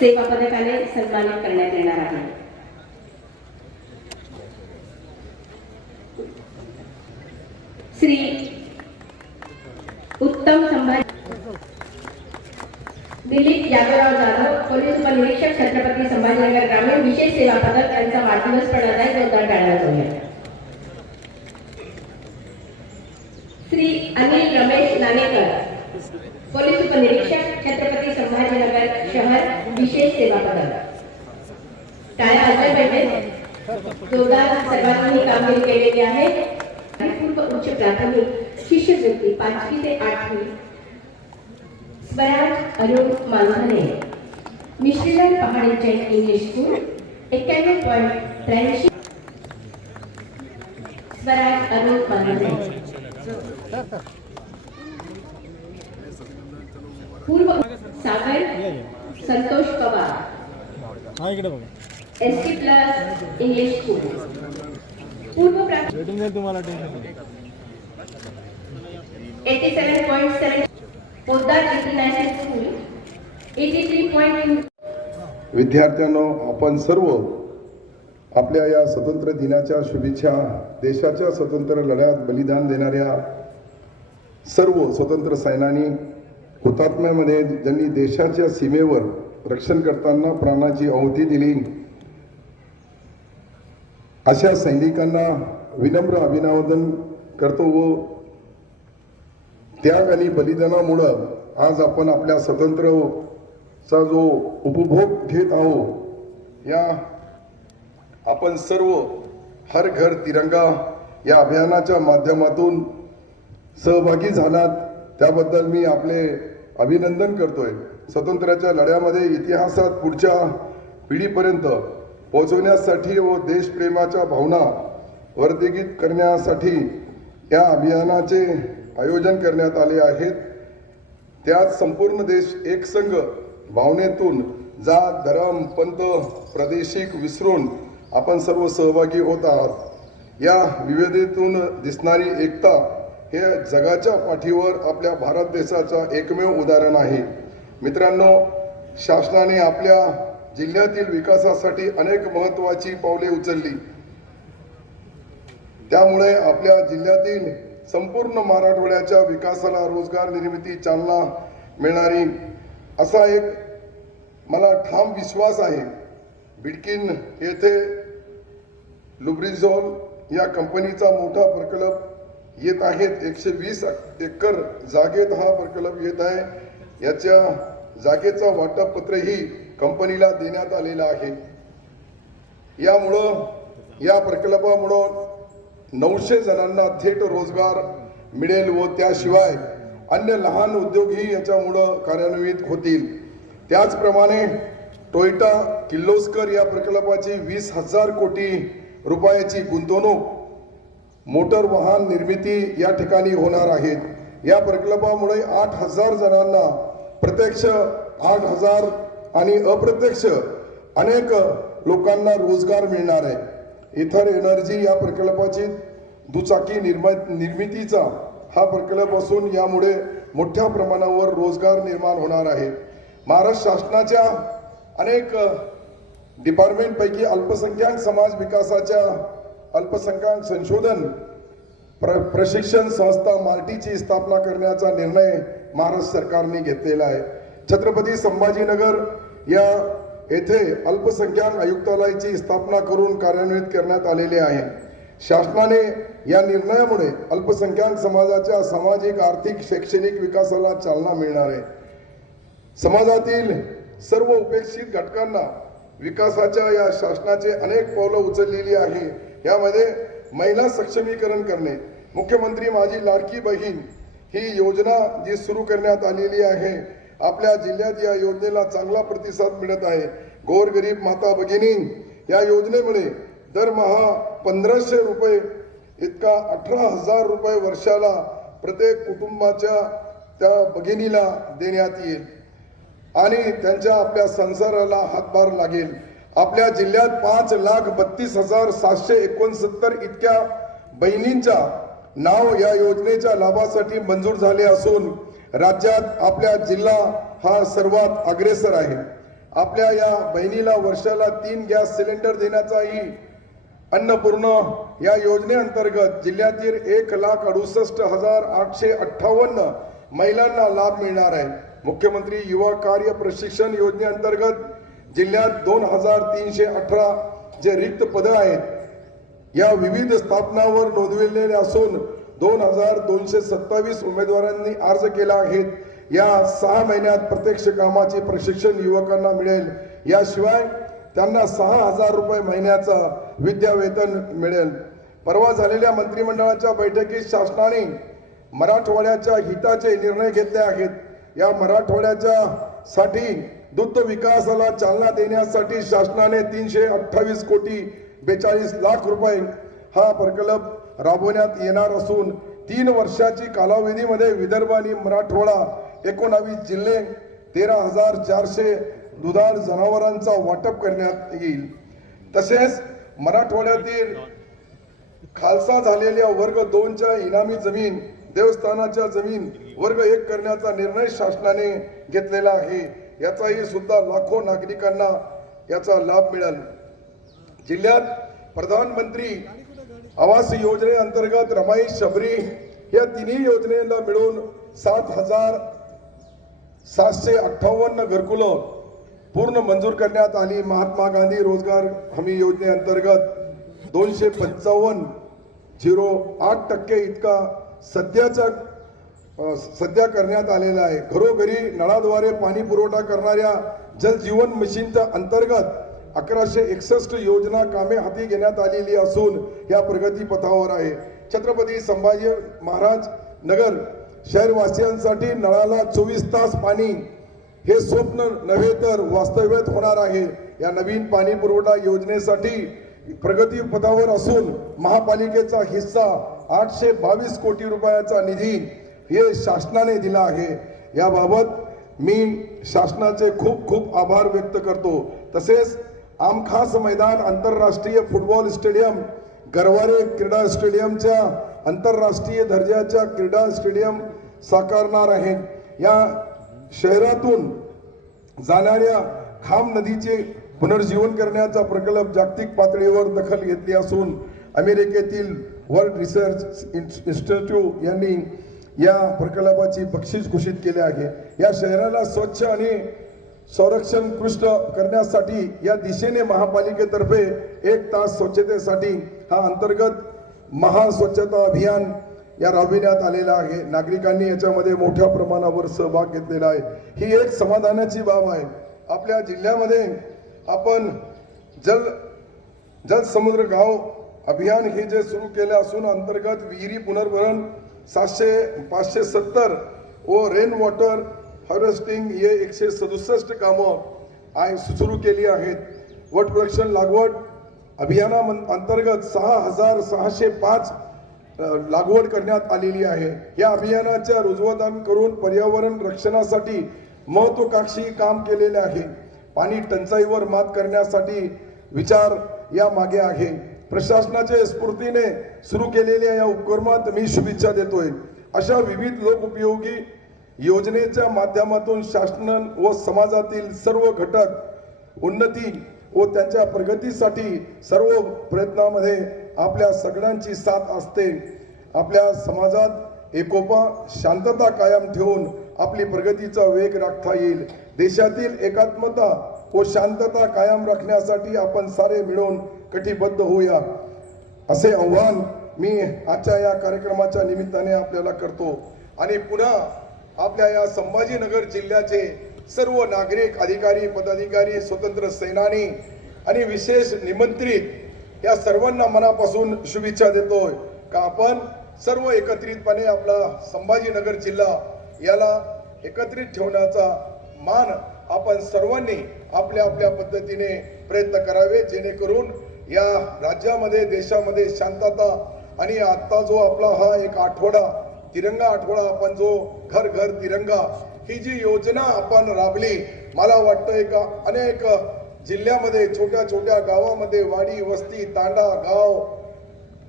सेवा पदकाने सन्मानित करण्यात येणार आहे। श्री उत्तम संभाजी दिलीप यादवराव जाधव, पोलीस उपनिरीक्षक, छत्रपती संभाजीनगर ग्रामीण, विशेष सेवा पदक यांचा वाढदिवस पडत आहे, जोरदार टाळ्या वाजवूया। श्री अनिल रमेश नाणेकर, पोलीस उपनिरीक्षक, छत्रपती संभाजीनगर शहर, विशेष सेवा पदक। टाळ्या वाजल्या पाहिजेत, जोरदार सर्वांनी कामगिरी केलेली आहे। पूर्व उच्च प्राथमिक शिष्यवृत्ती 5वी ते 8वी स्वराज अरुण मालधाने, मिश्रीलाल पहाड़ी जैन इंग्लिश स्कूल 91.83, स्वराज अरुण मालधाने। पूर्व Sagar Santosh Pawar, ST plus English school. पूर्व प्राथमिक 87.7, पोद्दार इंटरनॅशनल स्कूल 83.2। विद्यार्थ्यांनो, आपण सर्व आपल्या या स्वतंत्र दिनाच्या शुभेच्छा। देशाच्या स्वतंत्र लढ्यात बलिदान देणाऱ्या सर्व स्वतंत्र सैनानी, हुतात्म्यामध्ये ज्यांनी देशाच्या सीमेवर रक्षण करताना प्राणाची आहुती दिली, अशा सैनिकांना विनम्र अभिवादन करतो व त्याग आणि बलिदानामुळं आज आपण आपल्या स्वातंत्र्याचा जो उपभोग घेत आहोत, या आपण सर्व हर घर तिरंगा या अभियानाच्या माध्यमातून सहभागी झालात, त्याबद्दल मी आपले अभिनंदन करतोय। स्वातंत्र्याच्या लढ्यामध्ये इतिहासात पुढच्या पिढीपर्यंत पोहोचवण्यासाठी व देशप्रेमाच्या भावना वर्धित करण्यासाठी या अभियानाचे आयोजन करण्यात आले आहेत। त्यात संपूर्ण देश एकसंघ भावनेतून जात, धर्म, पंथ, प्रादेशिक विसरून आपण सर्व सहभागी होत आहात। या विविधतेतून दिसणारी एकता हे जगाच्या पाठीवर आपल्या भारत देशाचा एकमेव उदाहरण आहे। मित्रांनो, शासनाने आपल्या जिल्ह्यातील विकासासाठी अनेक महत्त्वाची पावले उचलली, त्यामुळे आपल्या जिल्ह्यातील संपूर्ण मराठवाड्याच्या विकासाला, रोजगार निर्मिती चालना मिळणारी असा एक मला ठाम विश्वास आहे। बिडकीन येथे लुब्रिझोल या कंपनीचा मोठा प्रकल्प येत आहे। 120 एकर जागेत हा प्रकल्प येत आहे। याच्या जागेचा वाटप पत्रही कंपनीला देण्यात आलेला आहे। यामुळं या प्रकल्पामुळं 900 जणांना थेट रोजगार मिळेल व त्याशिवाय अन्य लहान उद्योगही याच्यामुळं कार्यान्वित होतील। त्याचप्रमाणे टोयोटा किर्लोस्कर या प्रकल्पाची 20,000 कोटी रुपयाची गुंतवणूक मोटर वाहन निर्मिती या ठिकाणी होणार आहेत। या प्रकल्पामुळे 8,000 जणांना प्रत्यक्ष 8,000 आणि अप्रत्यक्ष अनेक लोकांना रोजगार मिळणार आहे। इथर एनर्जी या प्रकल्पाची दुचाकी निर्मितीचा हा प्रकल्प असून यामुळे मोठ्या प्रमाणावर रोजगार निर्माण होणार आहे। महाराष्ट्र शासनाच्या अनेक डिपार्टमेंट पैकी अल्पसंख्याक समाज विकासाच्या अल्पसंख्याक संशोधन प्रशिक्षण संस्था मार्टीची स्थापना करण्याचा निर्णय महाराष्ट्र सरकारने घेतलेला आहे। छत्रपती संभाजीनगर या येथे अल्पसंख्याक आयुक्तालयाची स्थापना करून कार्यान्वित करण्यात आलेले आहे। शासनाने या निर्णयामुळे अल्पसंख्याक समाजाच्या सामाजिक, आर्थिक, शैक्षणिक विकासाला चालना मिळणार आहे। समाजातील सर्व उपेक्षित घटकांना विकासाच्या या शासनाचे अनेक पावलं उचललेली आहे। यामध्ये महिला सक्षमीकरण करणे, मुख्यमंत्री माझी लाडकी बहीण ही योजना जी सुरू करण्यात आलेली आहे, आपल्या जिल्ह्यात या योजनेला चांगला प्रतिसाद मिळत आहे। गोरगरीब माता भगिनी या योजनेमुळे दरमहा 1,500 रुपये इतका 18,000 रुपये वर्षाला प्रत्येक कुटुंबाच्या त्या भगिनीला देण्यात येईल आणि त्यांच्या आपल्या संसाराला हातभार लागेल। आपल्या जिल्ह्यात 5,32,769 इतक्या बहिणींचा नाव या योजनेच्या लाभासाठी मंजूर झाले असून राज्यात आपल्या जिल्हा हा सर्वात अग्रेसर आहे। आपल्या या बहिणीला वर्षाला 3 गॅस सिलेंडर देण्याचाही अन्नपूर्ण या योजनेअंतर्गत जिल्ह्यातील 1,68,858 महिलांना लाभ मिळणार आहे. मुख्यमंत्री युवा कार्य प्रशिक्षण योजनेअंतर्गत जिल्ह्यात 2,318 जे रिक्त पदं आहेत या विविध स्थापनावर नोंदविलेले असून 2,227 उमेदवारांनी अर्ज केला आहे. या 6 महिन्यात प्रत्यक्ष कामाचे प्रशिक्षण युवकांना मिळेल. याशिवाय त्यांना 6,000 रुपये महिन्याचा विद्यावेतन मिळेल. परवा झालेल्या मंत्रिमंडळाच्या बैठकीत शासनाने मराठवाड्याच्या हिताचे निर्णय घेतले आहेत. या मराठवाड्याच्या साठी द्रुत विकासाला चालना देण्यासाठी शासनाने 328 कोटी 42 लाख रुपये हा प्रकल्प राबवण्यात येणार असून 3 वर्षाची कालावधीमध्ये विदर्भ आणि मराठवाडा 19 जिल्हे 13,400 दुधाळ जनावरांचा वाटप करण्यात येईल. तसेच मराठवाड्यातील खालसा झालेल्या वर्ग 2च्या इनामी जमीन देवस्थानाच्या जमीन वर्ग 1 करण्याचा निर्णय शासनाने घेतलेला आहे. याचाही सुद्धा लाखो नागरिकांना याचा लाभ मिळेल. जिल्ह्यात प्रधानमंत्री आवास योजनेअंतर्गत रमाई शबरी या तिन्ही योजनेला मिळून 7,758 घरकुलं पूर्ण मंजूर करण्यात आली. महात्मा गांधी रोजगार हमी योजनेअंतर्गत 295.08% इतका सध्या करण्यात आलेला आहे. घरोघरी नळाद्वारे पाणी पुरवठा करणाऱ्या जल जीवन मिशनच्या अंतर्गत 1161 योजना कामे हाती घेण्यात आलेली असून या प्रगती पथावर आहे. छत्रपती संभाजी महाराज नगर शहरवासियांसाठी नळाला 24 तास पाणी हे स्वप्न नव्हे तर वास्तव्यात होणार आहे. या नवीन पाणी पुरवठा योजनेसाठी प्रगती पथावर असून महापालिकेचा हिस्सा 822 कोटी रुपयाचा निधी हे शासनाने दिला आहे. याबाबत मी शासनाचे खूप खूप आभार व्यक्त करतो. तसेच आमखास मैदान आंतरराष्ट्रीय फुटबॉल स्टेडियम गरवारे क्रीडा स्टेडियमच्या आंतरराष्ट्रीय दर्जाच्या क्रीडा स्टेडियम साकारणार आहे. या शहरातून जाणाऱ्या खाम नदीचे पुनर्जीवन करण्याचा प्रकल्प जागतिक पातळीवर दखल घेतली असून अमेरिकेतील वर्ल्ड रिसर्च इन्स्टिट्यूट यांनी या प्रकल्पाची बक्षीस घोषित केले आहे. या शहराला स्वच्छ आणि संरक्षणकृष्ट करण्यासाठी या दिशेने महापालिकेतर्फे 1 तास स्वच्छतेसाठी हा अंतर्गत महास्वच्छता अभियान या राबविण्यात आलेला आहे. नागरिकांनी याच्यामध्ये मोठ्या प्रमाणावर सहभाग घेतलेला आहे. ही एक समाधानाची बाब आहे. आपल्या जिल्ह्यामध्ये आपण जल समुद्र गाव अभियान हे जे सुरू केले असून अंतर्गत विहिरी पुनर्भरण 570 व रेन वॉटर हार्वेस्टिंग हे 167 कामं सुरू केली आहेत. वट वृक्ष लागवड अभियानाअंतर्गत 6,605 लागवड करण्यात आलेली आहे. या अभियानाच्या रुजवदान करून पर्यावरण रक्षणासाठी महत्वाकांक्षी काम केलेले आहे. पाणी टंचाईवर मात करण्यासाठी विचार या मागे आहे. प्रशासनाच्या स्फूर्तीने सुरू केलेल्या या उपक्रमात मी शुभेच्छा देतोय. अशा विविध लोकोपयोगी योजनेच्या माध्यमातून शासन व समाजातील सर्व घटक उन्नती व त्यांच्या प्रगतीसाठी सर्व प्रयत्नामध्ये आपल्या सगळ्यांची साथ असते. आपल्या समाजात एकोपा शांतता कायम ठेवून आपली प्रगतीचा वेग राखता येईल. देशातील एकात्मता व शांतता कायम राखण्यासाठी आपण सारे मिळून कटिबद्ध होऊया असे आव्हान मी आजच्या या कार्यक्रमाच्या निमित्ताने आपल्याला करतो. आणि पुन्हा आपल्या या संभाजीनगर जिल्ह्याचे सर्व नागरिक अधिकारी पदाधिकारी स्वतंत्र सेनानी आणि विशेष निमंत्रित या सर्वांना मनापासून शुभेच्छा देतोय का आपण सर्व एकत्रितपणे आपला संभाजीनगर जिल्हा याला एकत्रित ठेवण्याचा मान आपण सर्वांनी आपल्या आपल्या पद्धतीने प्रयत्न करावे जेणेकरून या राज्यामध्ये देशामध्ये शांतता आणि आता जो आपला हा एक आठवडा तिरंगा आठवडा आपण जो घर घर तिरंगा ही जी योजना आपण राबली मला वाटतंय का अनेक जिल्ह्यामध्ये छोट्या छोट्या गावामध्ये वाडी वस्ती तांडा गाव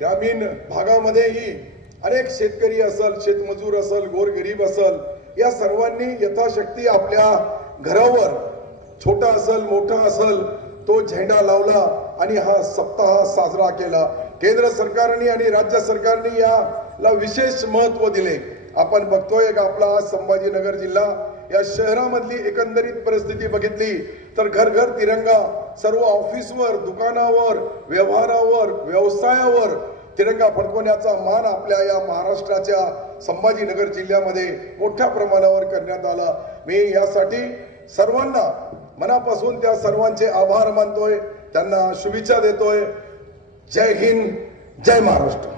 ग्रामीण भागामध्येही अनेक शेतकरी असल शेतमजूर असल गोरगरीब असल या सर्वांनी यथाशक्ती आपल्या घरावर छोटा असेल मोठा असेल तो झेंडा लावला आणि हा सप्ताह साजरा केला. केंद्र सरकारने आणि राज्य सरकारने याला विशेष महत्व दिले. आपण बघतोय का आपला आज संभाजीनगर जिल्हा या शहरामधली एकंदरीत परिस्थिती बघितली तर घर घर तिरंगा, सर्व ऑफिसवर, दुकानावर, व्यवहारावर, व्यवसायावर तिरंगा फडकवण्याचा मान आपल्या या महाराष्ट्राच्या संभाजीनगर जिल्ह्यामध्ये मोठ्या प्रमाणावर करण्यात आला. मी यासाठी सर्वांना मनापासून त्या सर्वांचे आभार मानतोय, त्यांना शुभेच्छा देतोय. जय हिंद, जय महाराष्ट्र.